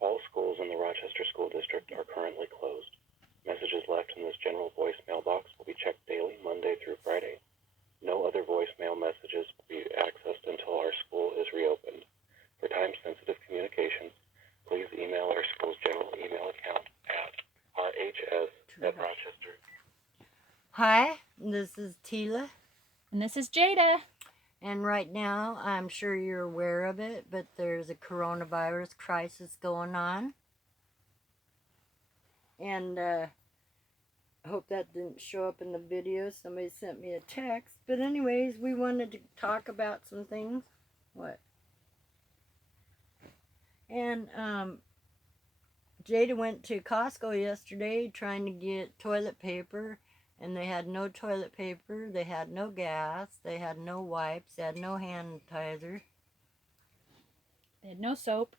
All schools in the Rochester School District are currently closed. Messages left in this general voicemail box will be checked daily, Monday through Friday. No other voicemail messages will be accessed until our school is reopened. For time-sensitive communications, please email our school's general email account at rhs@rochester. Hi, this is Tila. And this is Jada. And right now, I'm sure you're aware of it, but there's a coronavirus crisis going on. And I hope that didn't show up in the video. Somebody sent me a text. But anyways, we wanted to talk about some things. What? And Jada went to Costco yesterday trying to get toilet paper. And they had no toilet paper, they had no gas, they had no wipes, they had no hand sanitizer. They had no soap.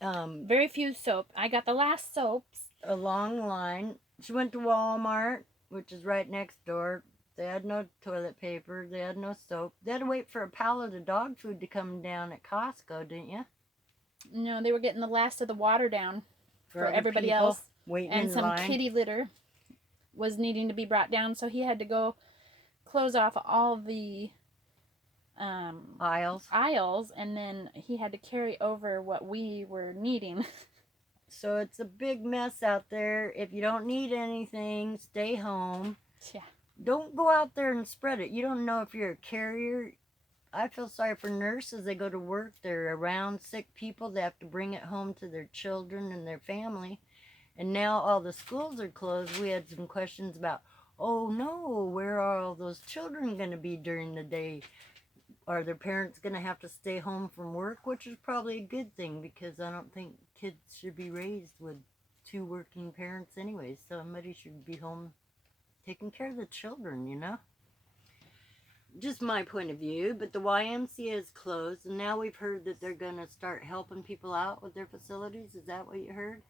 Very few soap. I got the last soaps. A long line. She went to Walmart, which is right next door. They had no toilet paper, they had no soap. They had to wait for a pallet of dog food to come down at Costco, didn't you? No, they were getting the last of the water down for everybody people else. waiting And in some line. kitty litter was needing to be brought down, so he had to go close off all the aisles, and then he had to carry over what we were needing. So it's a big mess out there. If you don't need anything, stay home. Yeah. Don't go out there and spread it. You don't know if you're a carrier. I feel sorry for nurses. They go to work, they're around sick people, they have to bring it home to their children and their family. And now all the schools are closed. We had some questions about, oh no, where are all those children going to be during the day? Are their parents going to have to stay home from work? Which is probably a good thing, because I don't think kids should be raised with two working parents anyway. Somebody should be home taking care of the children, you know? Just my point of view. But the YMCA is closed, and now we've heard that they're going to start helping people out with their facilities. Is that what you heard?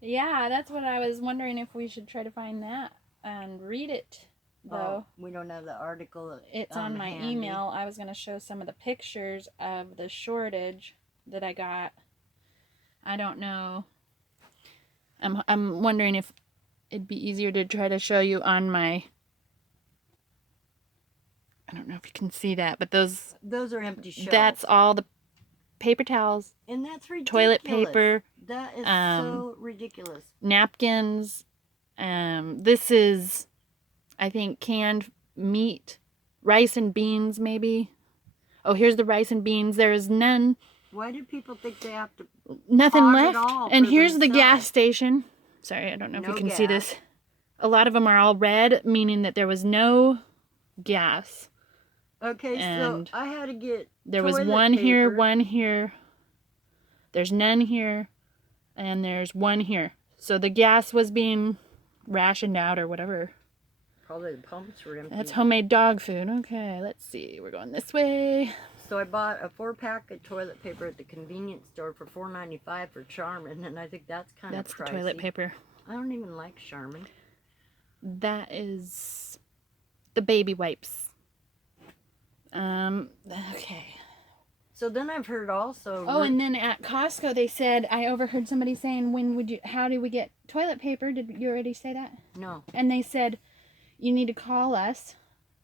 Yeah, that's what I was wondering, if we should try to find that and read it, though. Oh, we don't have the article. It's on my handy. email. I was going to show some of the pictures of the shortage that I got. I don't know. I'm wondering if it'd be easier to try to show you on my... I don't know if you can see that, but those are empty shelves. That's all the paper towels. And that's ridiculous. Toilet paper. That is so ridiculous. Napkins. This is, I think, canned meat. Rice and beans, maybe. Oh, here's the rice and beans. There is none. Why do people think they have to... Nothing left. And here's themselves? the gas station. Sorry, I don't know if you can see this. A lot of them are all red, meaning that there was no gas. Okay, and so I had to get there was one paper. Here, one here. There's none here, and there's one here. So the gas was being rationed out or whatever. Probably the pumps were empty. That's homemade dog food. Okay, let's see. We're going this way. So I bought a 4-pack of toilet paper at the convenience store for $4.95 for Charmin, and I think that's kind of pricey. That's the toilet paper. I don't even like Charmin. That is the baby wipes. Okay. So then I've heard also... Oh, and then at Costco they said, I overheard somebody saying, how do we get toilet paper? Did you already say that? No. And they said, you need to call us,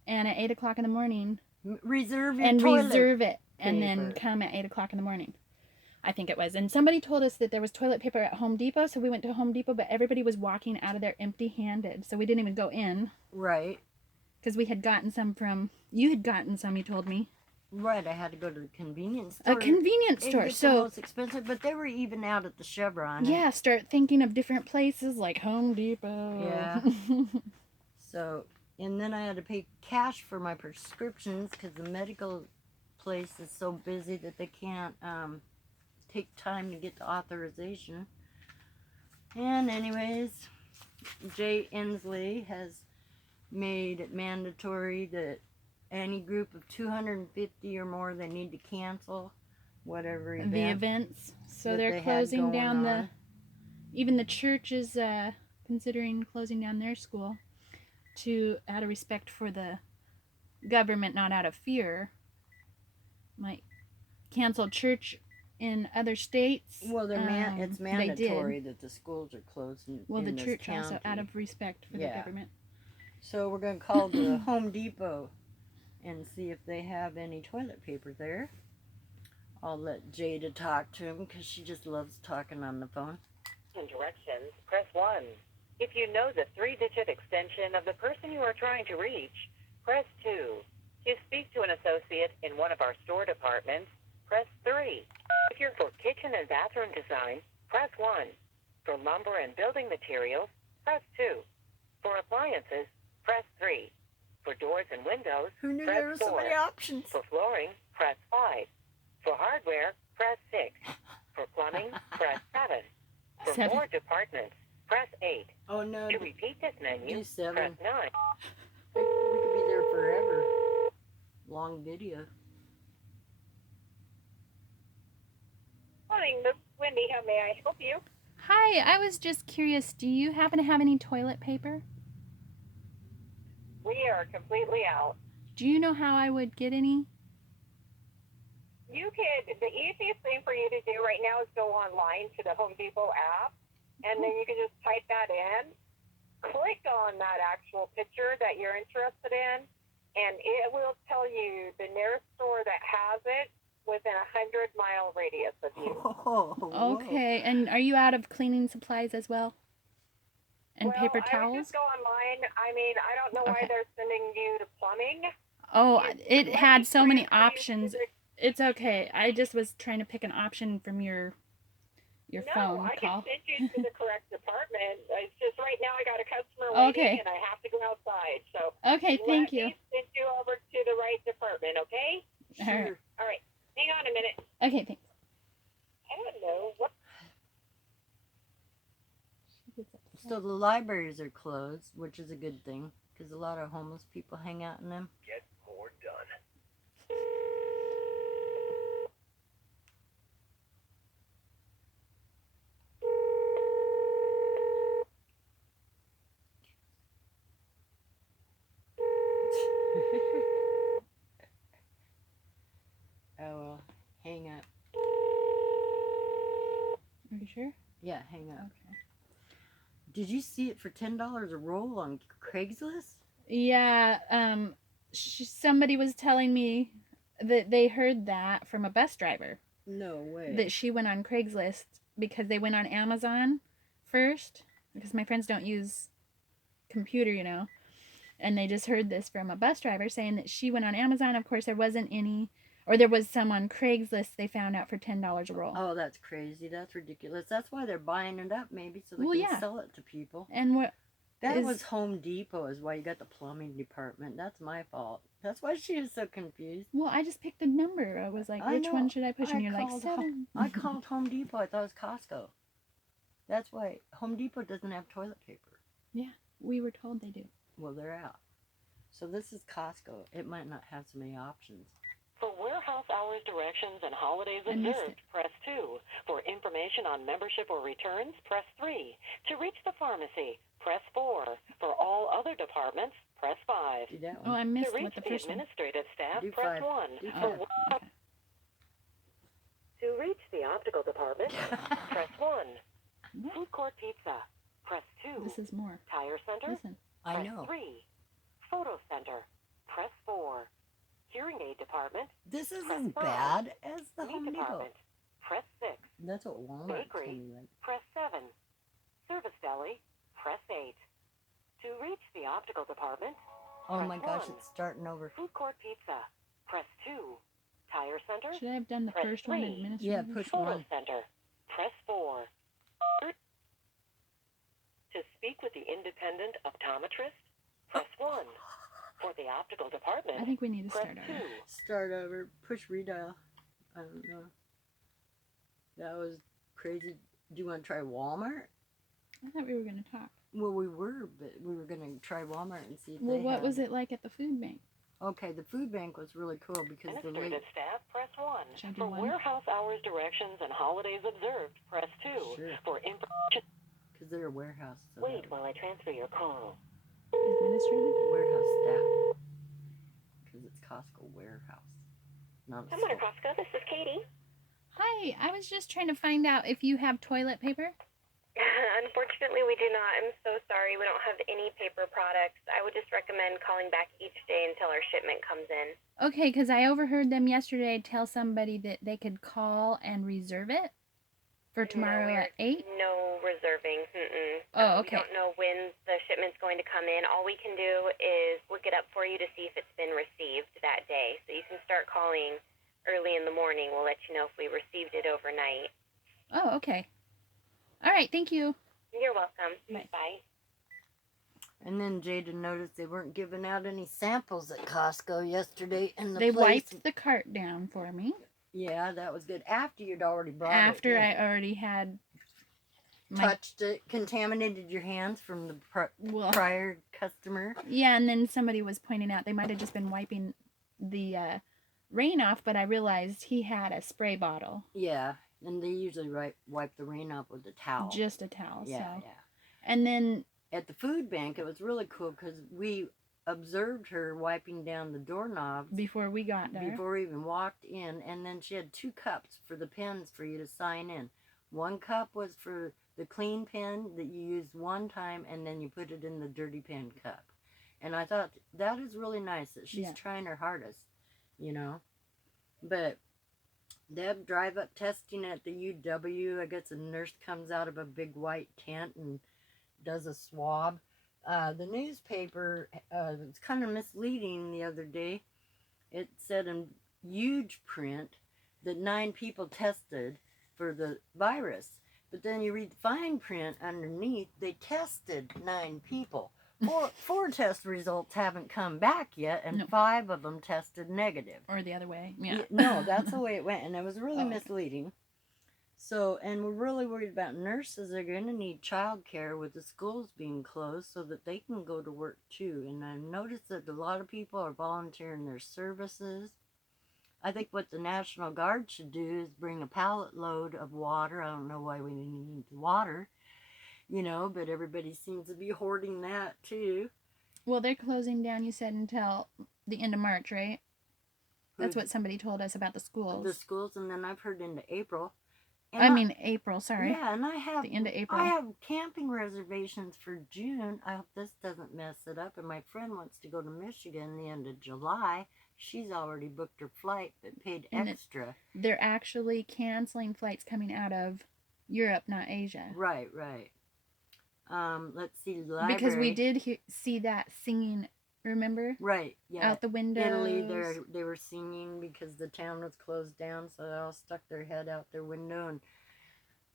and at 8 o'clock in the morning... Reserve your toilet reserve it, and paper. then come at 8 o'clock in the morning. I think it was. And somebody told us that there was toilet paper at Home Depot, so we went to Home Depot, but everybody was walking out of there empty-handed, so we didn't even go in. Right. Because we had gotten some from... You had gotten some, you told me. Right, I had to go to the convenience store. A convenience store, so... the most expensive, but they were even out at the Chevron. Yeah, start thinking of different places like Home Depot. Yeah. So, and then I had to pay cash for my prescriptions because the medical place is so busy that they can't take time to get the authorization. And anyways, Jay Inslee has made it mandatory that any group of 250 or more, they need to cancel whatever event. The events. So they're closing down even the church is considering closing down their school out of respect for the government, not out of fear. Might cancel church in other states. Well, it's they mandatory did. that the schools are closed in, Well, in the this church county. also, out of respect for the government. So we're going to call the Home Depot and see if they have any toilet paper there. I'll let Jada talk to him because she just loves talking on the phone. In directions, press 1. If you know the 3-digit extension of the person you are trying to reach, press 2. To speak to an associate in one of our store departments, press 3. If you're for kitchen and bathroom design, press 1. For lumber and building materials, press 2. For appliances, press 3. For doors and windows, Who knew press there were 4. so many options? For flooring, press 5. For hardware, press 6. For plumbing, press 7. For 7. more departments, press 8. Oh no, To repeat this menu, do 7. press 9. We could be there forever. Long video. Morning, Miss Wendy. How may I help you? Hi, I was just curious. Do you happen to have any toilet paper? We are completely out. Do you know how I would get any? The easiest thing for you to do right now is go online to the Home Depot app, and then you can just type that in, click on that actual picture that you're interested in, and it will tell you the nearest store that has it within a 100-mile radius of you. Oh, Okay, and are you out of cleaning supplies as well? And well, paper I would towels? just go online. I mean, I don't know why Okay. they're sending you to plumbing. Oh, it Let had me so many transfer you to options. the- It's okay. I just was trying to pick an option from your phone No, I call. can send you to the correct department. It's just right now I got a customer Okay. waiting and I have to go outside. So Okay, thank let you. me send you over to the right department, okay? All right. sure. All right. Hang on a minute. Okay, thanks. Hello. What? So the libraries are closed, which is a good thing because a lot of homeless people hang out in them. Get more done. Oh well, hang up. Are you sure? Yeah, hang up. Okay. Did you see it for $10 a roll on Craigslist? Yeah, somebody was telling me that they heard that from a bus driver. No way. That she went on Craigslist because they went on Amazon first, because my friends don't use computer, and they just heard this from a bus driver saying that she went on Amazon. Of course, there wasn't any, or there was some on Craigslist they found out for $10 a roll. Oh, that's crazy. That's ridiculous. That's why they're buying it up, maybe, so they Well, can yeah. sell it to people. And what That is- was Home Depot is why you got the plumbing department. That's my fault. That's why she was so confused. Well, I just picked a number. I was like, I which know. one should I push? And you're like, called 7. I called Home Depot. I thought it was Costco. That's why Home Depot doesn't have toilet paper. We were told they do. Well, they're out. So this is Costco. It might not have so many options. For warehouse hours, directions, and holidays I missed observed, it. press 2. For information on membership or returns, press 3. To reach the pharmacy, press 4. For all other departments, press 5. Do that Oh, one. I To missed reach what the the first one. administrative staff, Do press 5. 1. Do For Oh, five. okay. To reach the optical department, press 1. What? Food court pizza, press 2. This is more. Tire center, Listen. I press know. 3. Photo center, press 4. Hearing aid department, This isn't Press as five. bad as the meat Home Depot. department, press 6. That's what Walmart Bakery. told me. Like. Press 7. Service deli, press 8. To reach the optical department, Oh Press my gosh, 1. it's starting over. food court pizza, press 2. Tire center, Should I have done the Press first one, 3. administrative? Yeah, push photo one. center, press 4. To speak with the independent optometrist, press 1. For the optical department, I think we need to press start 2. over. Start over. Push redial. I don't know. That was crazy. Do you want to try Walmart? I thought we were going to talk. Well, we were, but we were gonna try Walmart and see if Well, they what had was it like at the food bank? Okay, the food bank was really cool because the lady. Administrative staff, press 1. Should I do For one? warehouse hours, directions, and holidays observed, press 2. Sure. For information, Because they're a warehouse. So wait that while I transfer your call. Administrative? warehouse staff. Because it's Costco warehouse. Not a Come on, store. Costco. This is Katie. Hi, Hey, I was just trying to find out if you have toilet paper. Unfortunately, we do not. I'm so sorry. We don't have any paper products. I would just recommend calling back each day until our shipment comes in. Okay, because I overheard them yesterday tell somebody that they could call and reserve it for tomorrow at 8. No reserving. Oh, okay. We don't know when the shipment's going to come in. All we can do is look it up for you to see if it's been received that day. So you can start calling early in the morning. We'll let you know if we received it overnight. Oh, okay. All right, thank you. You're welcome. Bye. Bye. And then Jada noticed they weren't giving out any samples at Costco yesterday, and They wiped the cart down for me. Yeah, that was good. After you'd already brought it. After I already had touched it, contaminated your hands from the prior customer. Yeah, and then somebody was pointing out they might have just been wiping the rain off, but I realized he had a spray bottle. Yeah, and they usually wipe the rain off with a towel. Just a towel. Yeah, so. yeah. And then at the food bank, it was really cool because we observed her wiping down the doorknobs before we got there. Before we even walked in, and then she had 2 cups for the pens for you to sign in. 1 cup was for the clean pen that you use one time, and then you put it in the dirty pen cup. And I thought that is really nice that she's trying her hardest, you know. But Deb drive up testing at the UW. I guess a nurse comes out of a big white tent and does a swab. The newspaper was kind of misleading the other day. It said in huge print that 9 people tested for the virus. But then you read the fine print underneath, they tested 9 people. 4 test results haven't come back yet, and 5 of them tested negative. Or the other way, yeah. No, that's the way it went, and it was really misleading. So, and we're really worried about nurses. They're going to need childcare with the schools being closed so that they can go to work too. And I've noticed that a lot of people are volunteering their services. I think what the National Guard should do is bring a pallet load of water. I don't know why we need water, you know, but everybody seems to be hoarding that too. Well, they're closing down, you said, until the end of March, right? That's what somebody told us about the schools. The schools, and then I've heard into April. April, sorry. Yeah, and I have the end of April. I have camping reservations for June. I hope this doesn't mess it up. And my friend wants to go to Michigan the end of July. She's already booked her flight, but paid extra. They're actually canceling flights coming out of Europe, not Asia. Right. Let's see, the library. Because we did see that singing. Remember? Right. Yeah. Out the window. Italy, they were singing because the town was closed down, so they all stuck their head out their window and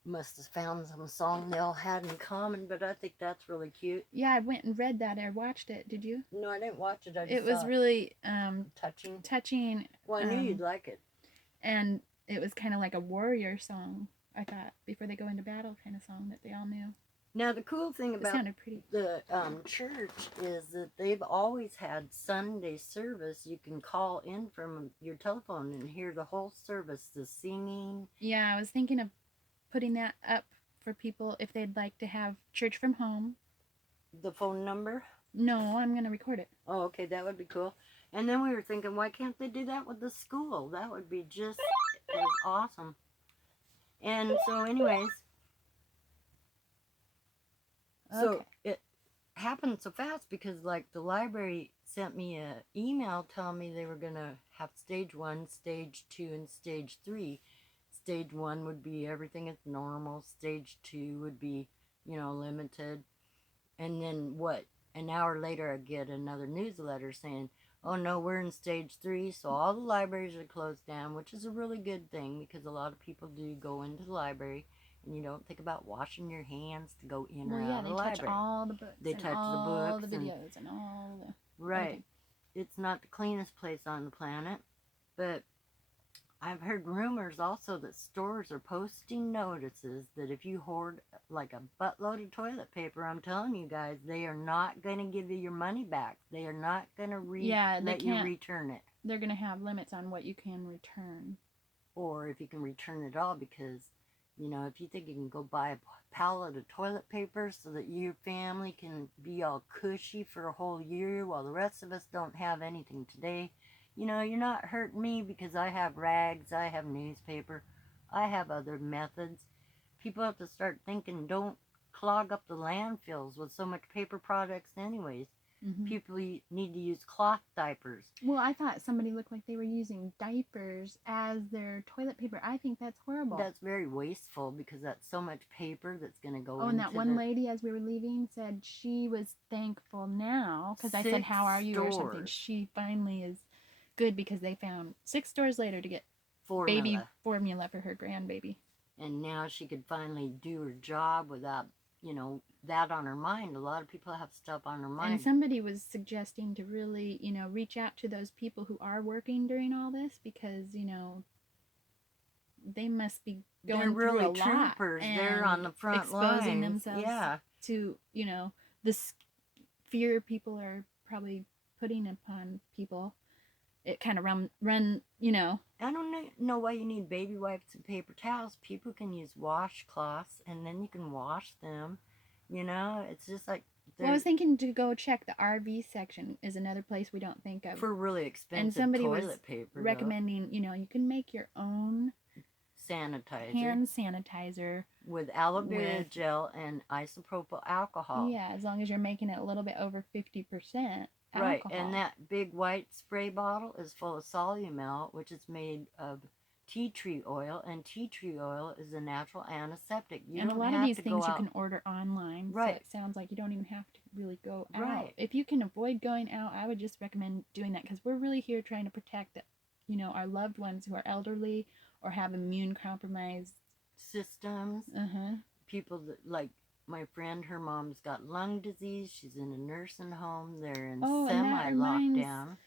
must have found some song they all had in common. But I think that's really cute. Yeah, I went and read that. I watched it. Did you? No, I didn't watch it. It was really touching. Well, I knew you'd like it. And it was kind of like a warrior song. I thought before they go into battle, kind of song that they all knew. Now, the cool thing about the church is that they've always had Sunday service. You can call in from your telephone and hear the whole service, the singing. Yeah, I was thinking of putting that up for people if they'd like to have church from home. The phone number? No, I'm going to record it. Oh, okay, that would be cool. And then we were thinking, why can't they do that with the school? That would be just as awesome. And so anyways... So it happened so fast because, like, the library sent me an email telling me they were going to have stage 1, stage 2, and stage 3. Stage 1 would be everything is normal. Stage 2 would be, you know, limited. And then an hour later I get another newsletter saying, oh no, we're in stage 3, so all the libraries are closed down, which is a really good thing because a lot of people do go into the library. And you don't think about washing your hands to go in or out of the library. Well, yeah, they touch all the books. They touch the books. All the videos and all the... Right. Everything. It's not the cleanest place on the planet. But I've heard rumors also that stores are posting notices that if you hoard like a buttload of toilet paper, I'm telling you guys, they are not going to give you your money back. They are not going to let you return it. They're going to have limits on what you can return. Or if you can return it all because... You know, if you think you can go buy a pallet of toilet paper so that your family can be all cushy for a whole year while the rest of us don't have anything today, you know, you're not hurting me because I have rags, I have newspaper. I have other methods. People have to start thinking, don't clog up the landfills with so much paper products anyways. People need to use cloth diapers. Well, I thought somebody looked like they were using diapers as their toilet paper. I think that's horrible. That's very wasteful because that's so much paper that's going to go Oh, into and that one lady, as we were leaving, said she was thankful now because I said, "How are you?" or something. She finally is good because they found 6 stores later to get baby formula for her grandbaby. And now she could finally do her job without, you know, that on her mind. A lot of people have stuff on their mind. And somebody was suggesting to really, you know, reach out to those people who are working during all this because, you know, they must be going really through a troopers. lot. They're on the front exposing lines. themselves to, you know, this fear people are probably putting upon people. It kind of run, you know. I don't know why you need baby wipes and paper towels. People can use washcloths, and then you can wash them. You know, it's just like... Well, I was thinking to go check the RV section is another place we don't think of. For really expensive and somebody toilet was paper, recommending, you know, you can make your own sanitizer. Hand sanitizer. With aloe vera gel and isopropyl alcohol. Yeah, as long as you're making it a little bit over 50% alcohol. Right, and that big white spray bottle is full of Solumel, which is made of tea tree oil, and tea tree oil is a natural antiseptic. And a lot of these things you can order online, right? So it sounds like you don't even have to really go out. Right. If you can avoid going out, I would just recommend doing that because we're really here trying to protect, you know, our loved ones who are elderly or have immune compromised systems. People that, like my friend, her mom's got lung disease. She's in a nursing home. They're in semi-lockdown.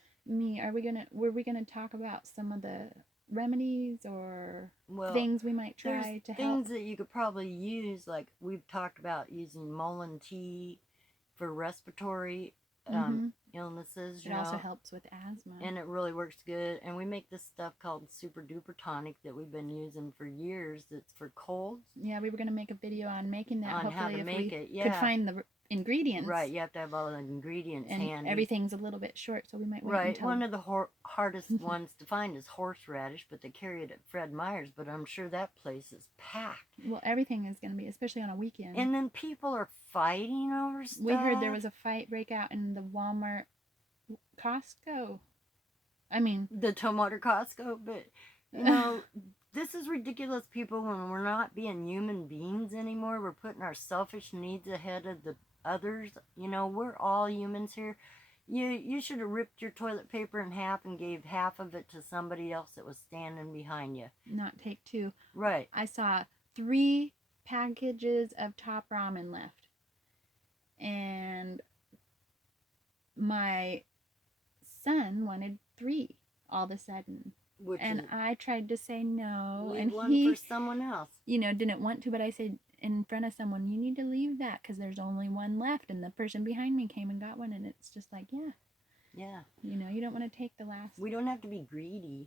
Were we gonna talk about some of the remedies or things we might try to help? Things that you could probably use, like we've talked about using mullein tea for respiratory illnesses. It also helps with asthma. And it really works good. And we make this stuff called Super Duper Tonic that we've been using for years. It's for colds. Yeah, we were going to make a video on making that. On hopefully how to make it. Yeah. Could find the ingredients. Right, you have to have all the ingredients and handy. Everything's a little bit short, so we might wait until... One of the hardest ones to find is horseradish, but they carry it at Fred Meyer's, but I'm sure that place is packed. Well, everything is going to be, especially on a weekend. And then people are fighting over stuff. We heard there was a fight break out in the Walmart Costco. I mean... The Tomato Costco, but, you know... This is ridiculous, people, when we're not being human beings anymore. We're putting our selfish needs ahead of the others. You know, we're all humans here. You should have ripped your toilet paper in half and gave half of it to somebody else that was standing behind you. Not take 2. Right. I saw 3 packages of top ramen left. And my son wanted 3 all of a sudden. I tried to say no, and he, for someone else, you know, didn't want to. But I said in front of someone, "You need to leave that because there's only one left." And the person behind me came and got one, and it's just like, yeah, you know, you don't want to take the last. We don't have to be greedy,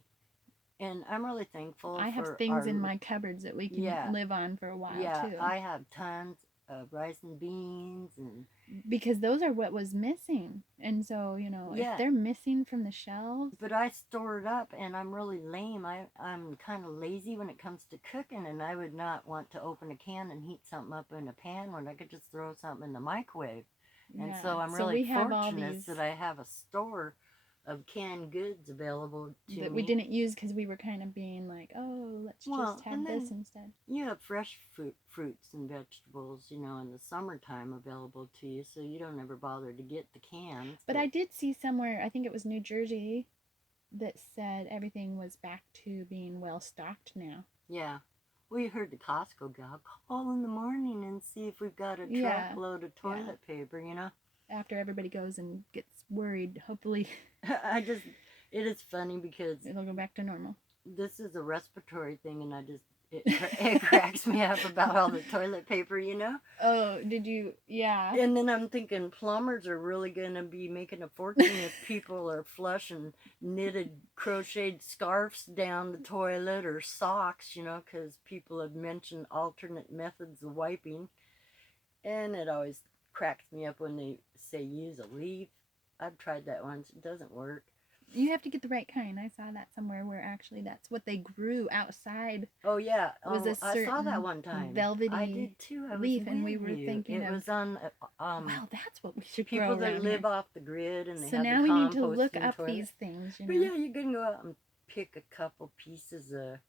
and I'm really thankful. I have things in my cupboards that we can live on for a while too. I have tons of rice and beans and. Because those are what was missing. And so, you know, if they're missing from the shelves. But I store it up, and I'm really lame. I'm kind of lazy when it comes to cooking, and I would not want to open a can and heat something up in a pan when I could just throw something in the microwave. And so I'm really fortunate that I have a store of canned goods available to that me. We didn't use because we were kind of being like, oh, let's just have this instead. You have fresh fruits and vegetables, you know, in the summertime available to you, so you don't ever bother to get the cans. But I did see somewhere, I think it was New Jersey, that said everything was back to being well stocked now. Yeah. We heard the Costco gal call in the morning and see if we've got a truckload of toilet paper, you know. After everybody goes and gets worried, hopefully. It is funny because... It'll go back to normal. This is a respiratory thing, and it cracks me up about all the toilet paper, you know? Oh, did you? Yeah. And then I'm thinking plumbers are really going to be making a fortune if people are flushing knitted, crocheted scarves down the toilet or socks, you know, because people have mentioned alternate methods of wiping. And it always cracks me up when they say use a leaf. I've tried that once. It doesn't work. You have to get the right kind. I saw that somewhere where actually that's what they grew outside. Oh yeah, Was a I saw that certain one time. velvety I did too. I was leaf, and we with were you. thinking it of, was on wow, that's what we should people grow that around live here. off the grid, and they So have now the we need to look composting up toilet. these things, you know. But yeah, you can go out and pick a couple pieces of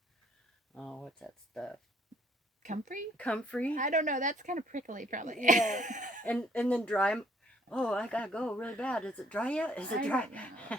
what's that stuff? Comfrey. I don't know. That's kind of prickly, probably. Yeah, and then dry 'em. Oh, I gotta go really bad. Is it dry yet? Is it I dry? don't know.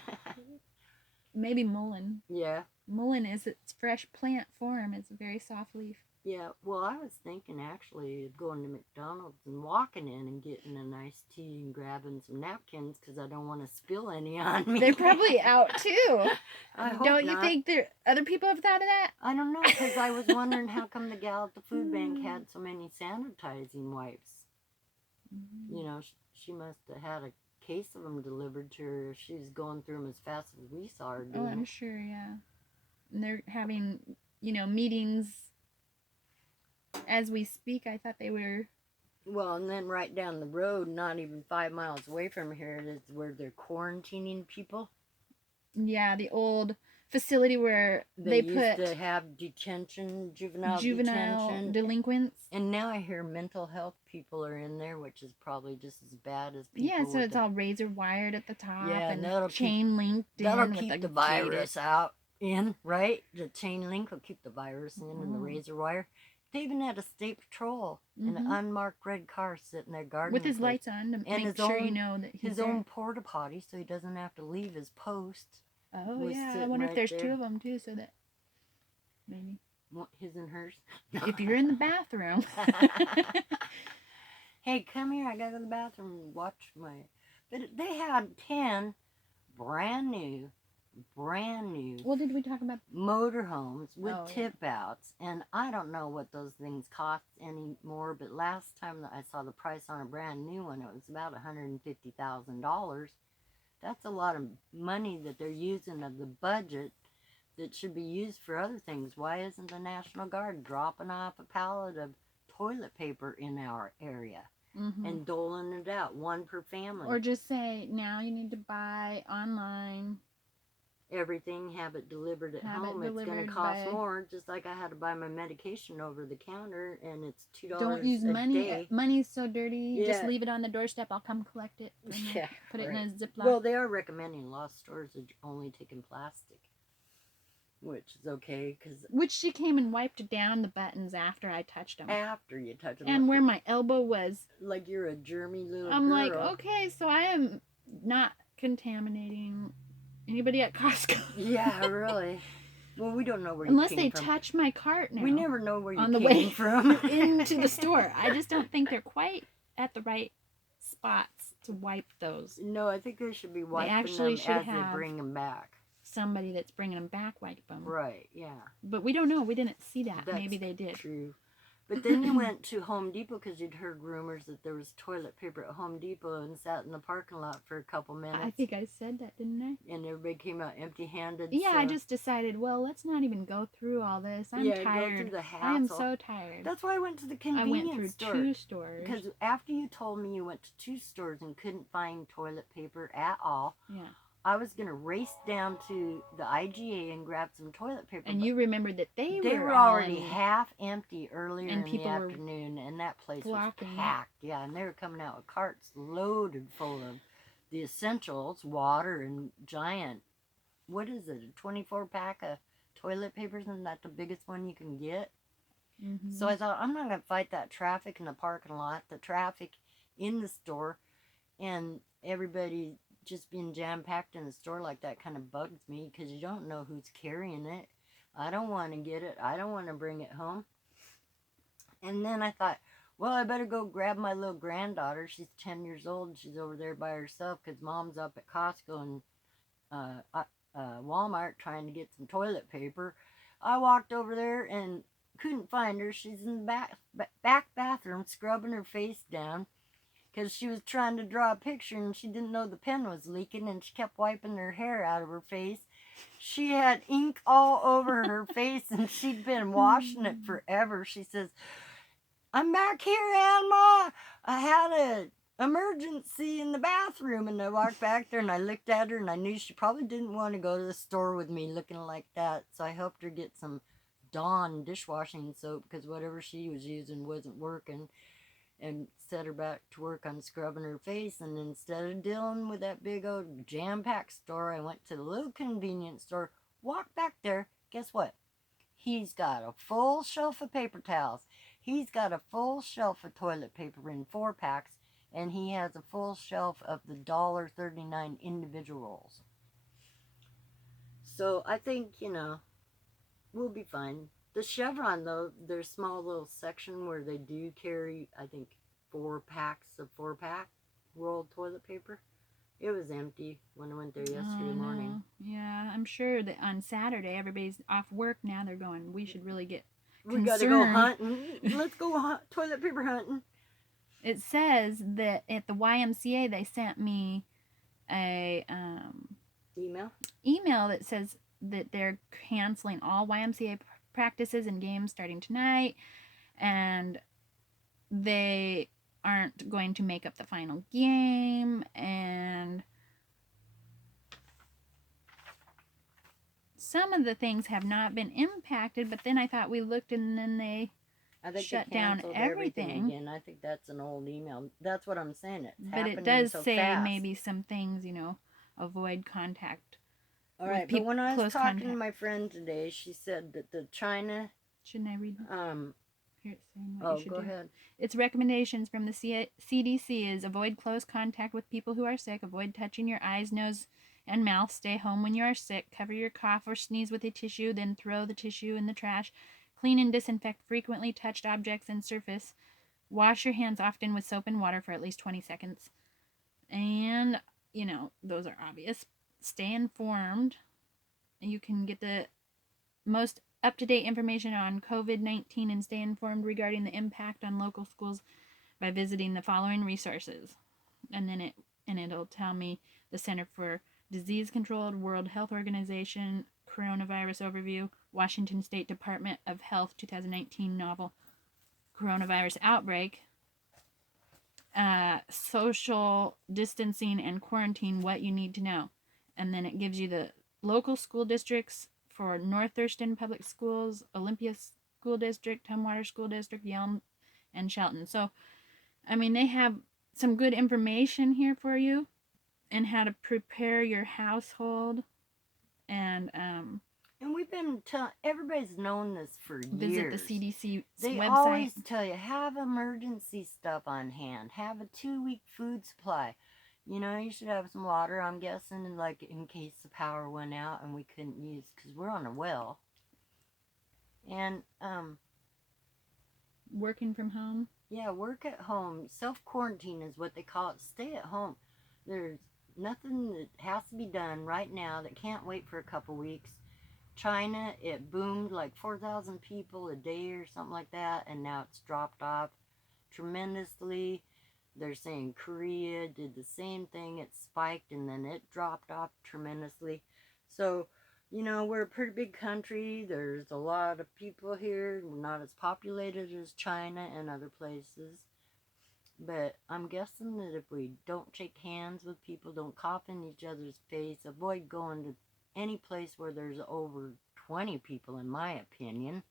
Maybe mullein. Yeah. Mullein is its fresh plant form. It's a very soft leaf. Yeah, well, I was thinking actually of going to McDonald's and walking in and getting a nice tea and grabbing some napkins because I don't want to spill any on me. They're probably out too. I hope Don't not. you think there other people have thought of that? I don't know, because I was wondering how come the gal at the food bank had so many sanitizing wipes. You know, she must have had a case of them delivered to her. She's going through them as fast as we saw her doing. Oh, I'm sure, yeah. And they're having, meetings as we speak. I thought they were. Well, and then right down the road, not even 5 miles away from here, is where they're quarantining people. Yeah, the old facility where They put used to have juvenile detention. delinquents. And now I hear mental health people are in there, which is probably just as bad as people. Yeah, so it's all razor wired at the top, Yeah, and that'll chain linked in. That'll with keep a the virus in, right? The chain link will keep the virus in, and the razor wire. They even had a state patrol in an unmarked red car sitting there guarding with his the place. lights on to And make his sure own- you know that he's His there. own porta potty, so he doesn't have to leave his post. Oh was yeah, I sitting wonder if right there's there. 2 of them too, so that maybe His and hers. if you're in the bathroom. Hey, come here. I gotta go to the bathroom and watch my. But they had 10 brand new What did we talk about? motorhomes with Oh, yeah. tip outs, and I don't know what those things cost anymore, but last time that I saw the price on a brand new one, it was about $150,000. That's a lot of money that they're using of the budget that should be used for other things. Why isn't the National Guard dropping off a pallet of toilet paper in our area and doling it out, one per family? Or just say, now you need to buy online. Everything, have it delivered at Have it home. It's going to delivered cost by- more, just like I had to buy my medication over the counter, and it's $2 Don't use a money. day. Money's so dirty. Just Yeah. leave it on the doorstep. I'll come collect it. And Yeah, put it in a Ziploc. Well, they are recommending a lot of stores are only taking plastic, which is okay, because Which she came and wiped down the buttons after I touched them. after you touch them, And where my elbow was, like you're a germy little I'm girl. like, okay, so I am not contaminating anybody at Costco. Yeah, really. Well, we don't know where Unless you they came from. touch my cart now. We never know where you on the came way from. into the store. I just don't think they're quite at the right spots to wipe those. No, I think they should be wiping actually them should as they have- bring them back. Somebody that's bringing them back wipe them. Right, yeah. But we don't know. We didn't see that. That's Maybe they did. True. But then you went to Home Depot because you'd heard rumors that there was toilet paper at Home Depot and sat in the parking lot for a couple minutes. I think I said that, didn't I? And everybody came out empty-handed. Yeah, so I just decided, well, let's not even go through all this. I'm Go tired. through the I am hassle. so tired. That's why I went to the I convenience went through store. 2 stores. Because after you told me you went to 2 stores and couldn't find toilet paper at all, Yeah. I was going to race down to the IGA and grab some toilet paper. And but you remembered that they were already on- half empty earlier and in the people were afternoon, and that place was flocking. packed. Yeah, and they were coming out with carts loaded full of the essentials, water, and giant, what is it, a 24-pack of toilet papers? Isn't that the biggest one you can get? Mhm. So I thought, I'm not going to fight that traffic in the parking lot, the traffic in the store, and everybody just being jam-packed in the store like that kind of bugs me because you don't know who's carrying it. I don't want to get it. I don't want to bring it home. And then I thought, well, I better go grab my little granddaughter. She's 10 years old. She's over there by herself because Mom's up at Costco and Walmart trying to get some toilet paper. I walked over there and couldn't find her. She's in the back bathroom scrubbing her face down because she was trying to draw a picture and she didn't know the pen was leaking and she kept wiping her hair out of her face. She had ink all over her face and she'd been washing it forever. She says, I'm back here, Grandma. I had emergency in the bathroom. And I walked back there and I looked at her and I knew she probably didn't want to go to the store with me looking like that. So I helped her get some Dawn dishwashing soap because whatever she was using wasn't working, and set her back to work on scrubbing her face. And instead of dealing with that big old jam-packed store, I went to the little convenience store, walked back there. Guess what? He's got a full shelf of paper towels. He's got a full shelf of toilet paper in 4-packs, and he has a full shelf of the $1.39 individual rolls. So I think, we'll be fine. The Chevron, though, their small little section where they do carry, I think, 4 packs of 4-pack rolled toilet paper. It was empty when I went there yesterday morning. Yeah, I'm sure that on Saturday everybody's off work now. They're going, we should really get We got to go hunting. Let's go toilet paper hunting. It says that at the YMCA they sent me a email that says that they're canceling all YMCA practices and games starting tonight, and they aren't going to make up the final game, and some of the things have not been impacted, but then I thought we looked and then they shut down everything again. I think that's an old email. That's what I'm saying. It's but it does so say fast. Maybe some things, avoid contact. All right, but when I was talking to my friend today, she said that the China... Shouldn't I read? Here it's saying what you should go do. ahead. Its recommendations from the CDC is avoid close contact with people who are sick, avoid touching your eyes, nose, and mouth, stay home when you are sick, cover your cough or sneeze with a tissue, then throw the tissue in the trash, clean and disinfect frequently touched objects and surface, wash your hands often with soap and water for at least 20 seconds. And, those are obvious. Stay informed. You can get the most up-to-date information on COVID-19 and stay informed regarding the impact on local schools by visiting the following resources. And then it'll tell me the Center for Disease Control, World Health Organization, Coronavirus Overview, Washington State Department of Health 2019 Novel Coronavirus Outbreak, social distancing and quarantine, what you need to know. And then it gives you the local school districts for North Thurston Public Schools, Olympia School District, Tumwater School District, Yelm, and Shelton. So, they have some good information here for you and how to prepare your household. And we've been telling, everybody's known this for visit years. the CDC they website. Always tell you, have emergency stuff on hand. Have a 2-week food supply. You should have some water, I'm guessing, and in case the power went out and we couldn't use, because we're on a well. And, working from home? Yeah, work at home. Self-quarantine is what they call it. Stay at home. There's nothing that has to be done right now that can't wait for a couple weeks. China, it boomed like 4,000 people a day or something like that, and now it's dropped off tremendously. They're saying Korea did the same thing. It spiked and then it dropped off tremendously. So, we're a pretty big country. There's a lot of people here. We're not as populated as China and other places. But I'm guessing that if we don't shake hands with people, don't cough in each other's face, avoid going to any place where there's over 20 people, in my opinion,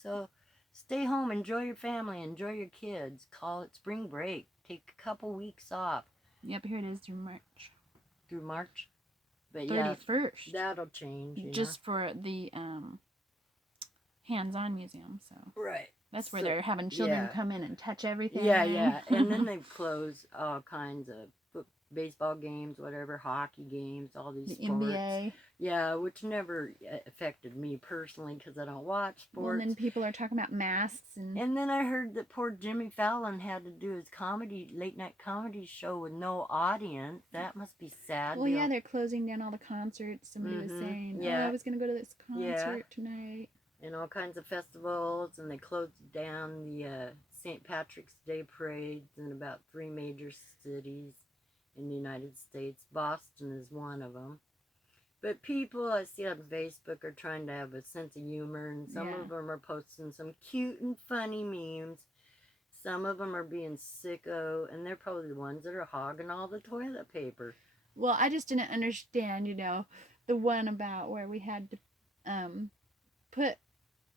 So stay home, enjoy your family, enjoy your kids. Call it spring break. Take a couple weeks off. Yep, here it is through March. Through March? But 31st. That'll change. Just for the hands-on museum, so. Right. That's where they're having children come in and touch everything. Yeah. And then they've closed all kinds of baseball games, whatever, hockey games, all these sports. NBA. Yeah, which never affected me personally because I don't watch sports. Well, and then people are talking about masks. And then I heard that poor Jimmy Fallon had to do his late night comedy show with no audience. That must be sad. Well, yeah, they're closing down all the concerts. Somebody was saying, I was going to go to this concert tonight. And all kinds of festivals, and they closed down the St. Patrick's Day parades in about 3 major cities in the United States. Boston is one of them. But people I see on Facebook are trying to have a sense of humor, and some of them are posting some cute and funny memes. some of them are being sicko, and they're probably the ones that are hogging all the toilet paper. Well, I just didn't understand, the one about where we had to put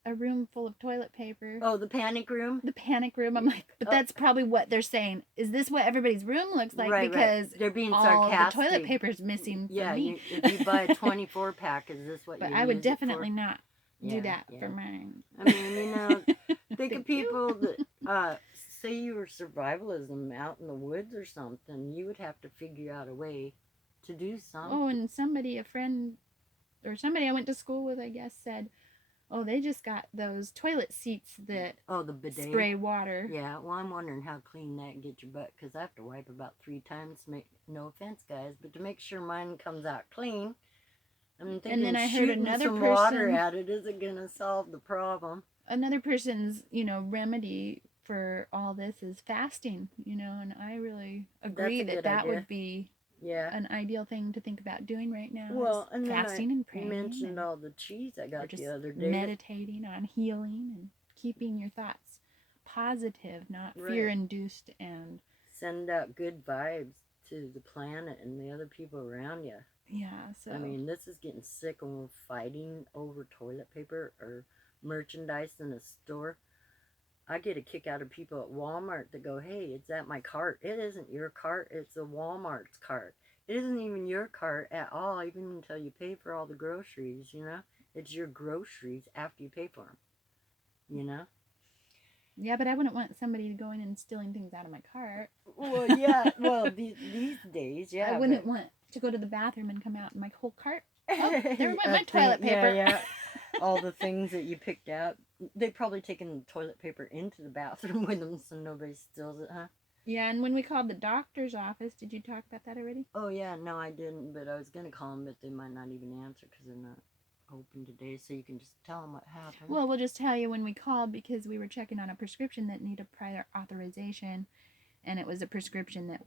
a room full of toilet paper. Oh, the panic room? The panic room. I'm like, but that's probably what they're saying. Is this what everybody's room looks like? Right, because they're being all sarcastic. the toilet paper's missing from me. If you buy a 24-pack, is this what but you I would use it definitely for? not do Yeah, that yeah. for mine. I mean, think of Thank you. people that, say you were survivalism out in the woods or something, you would have to figure out a way to do something. Oh, and a friend, or somebody I went to school with, I guess, said, oh, they just got those toilet seats that the bidet. spray water. Yeah, well, I'm wondering how clean that can get your butt, because I have to wipe about 3 times. No offense, guys, but to make sure mine comes out clean. I'm thinking And then I heard shooting another some water at it isn't going to solve the problem. Another person's, remedy for all this is fasting, and I really agree That's a good that idea. would be Yeah. an ideal thing to think about doing right now. Well, is and then fasting and you praying. mentioned and, all the cheese I or got just the other day. meditating on healing and keeping your thoughts positive, not Right. fear-induced, and Send out good vibes to the planet and the other people around you. yeah. So I mean, this is getting sick when we're fighting over toilet paper or merchandise in a store. I get a kick out of people at Walmart that go, hey, it's at my cart. It isn't your cart, it's a Walmart's cart. It isn't even your cart at all, even until you pay for all the groceries, It's your groceries after you pay for them, yeah, but I wouldn't want somebody going and stealing things out of my cart. Well, yeah, these days, yeah. I wouldn't want to go to the bathroom and come out and my whole cart. Oh, there went my toilet paper. Yeah. All the things that you picked out. They probably taken the toilet paper into the bathroom with them so nobody steals it, huh? Yeah, and when we called the doctor's office, did you talk about that already? Oh, yeah, no, I didn't, but I was going to call them, but they might not even answer because they're not open today, so you can just tell them what happened. Well, we'll just tell you when we called because we were checking on a prescription that needed prior authorization, and it was a prescription that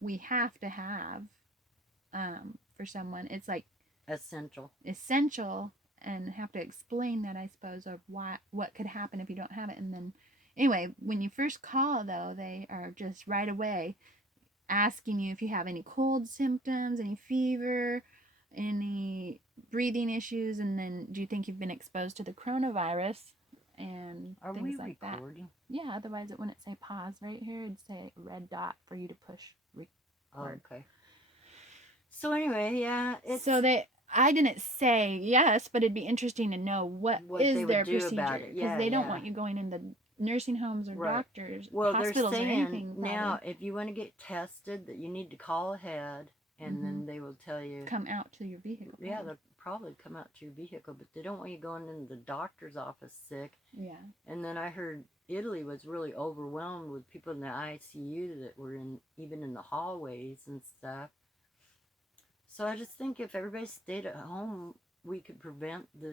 we have to have for someone. It's like essential, and have to explain that, I suppose, of what could happen if you don't have it. And then, anyway, when you first call, though, they are just right away asking you if you have any cold symptoms, any fever, any breathing issues, and then do you think you've been exposed to the coronavirus and Are things we like recording? that. Yeah, otherwise it wouldn't say pause right here. It'd say a red dot for you to push record. Oh, okay. So anyway, yeah. I didn't say yes, but it'd be interesting to know what is they their would do procedure, about it. because Yeah, they don't yeah. want you going into nursing homes or Right. doctors, Well, hospitals, they're or saying anything. now, probably. if you want to get tested, that you need to call ahead, and then they will tell you. Come out to your vehicle. Yeah, they'll probably come out to your vehicle, but they don't want you going into the doctor's office sick. Yeah. And then I heard Italy was really overwhelmed with people in the ICU that were even in the hallways and stuff. So I just think if everybody stayed at home, we could prevent this